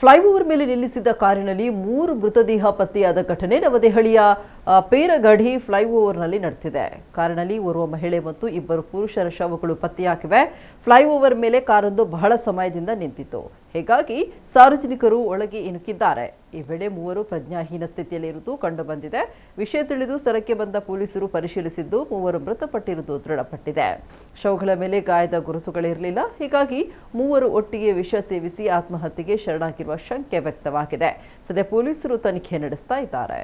Flyover ಮೇಲೆ ನಿಲ್ಲಿಸಿದ್ದ ಕಾರಿನಲ್ಲಿ 3 ಮೃತದೇಹ ಪತ್ತೆಯಾದ ಘಟನೆ ನವದೆಹಲಿಯ ಪೇರಗಢಿ ಫ್ಲೈಓವರ್ನಲ್ಲಿ ನಡೆದಿದೆ. ಕಾರಿನಲ್ಲಿ ಓರ್ವ ಮಹಿಳೆ ಮತ್ತು 2 ಪುರುಷರ ಶವಗಳು ಪತ್ತೆಯಾಗಿವೆ. ಫ್ಲೈಓವರ್ ಮೇಲೆ ಕಾರೊಂದು ಬಹಳ ಸಮಯದಿಂದ ನಿಂತಿತ್ತು. ಹೀಗಾಗಿ ಸಾರ್ವಜನಿಕರು ಒಳಗೆ ಇಣುಕಿದ್ದಾರೆ. ಈ ವೇಳೆ 3 ಪ್ರಜ್ಞಾಹೀನ ಸ್ಥಿತಿಯಲ್ಲಿರುವುದು ಕಂಡುಬಂದಿದೆ. ವಿಷಯ ತಿಳಿದು ಸ್ಥಳಕ್ಕೆ ಬಂದ ಪೊಲೀಸರು ಪರಿಶೀಲಿಸಿದ್ದು 3 ಮೃತಪಟ್ಟಿರುವುದು ದೃಢಪಟ್ಟಿದೆ. ಶವಗಳ ಮೇಲೆ ಗಾಯದ ಗುರುತುಗಳಿರಲಿಲ್ಲ. ಹೀಗಾಗಿ 3 ಒಟ್ಟಿಗೆ ವಿಷ ಸೇವಿಸಿ ಆತ್ಮಹತ್ಯೆಗೆ ಶರಣಾಗಿರುವ ಶಂಕೆ ವ್ಯಕ್ತವಾಗಿದೆ. ಸದ್ಯ ಪೊಲೀಸರು ತನಿಖೆ ನಡೆಸ್ತಾ ಇದ್ದಾರೆ.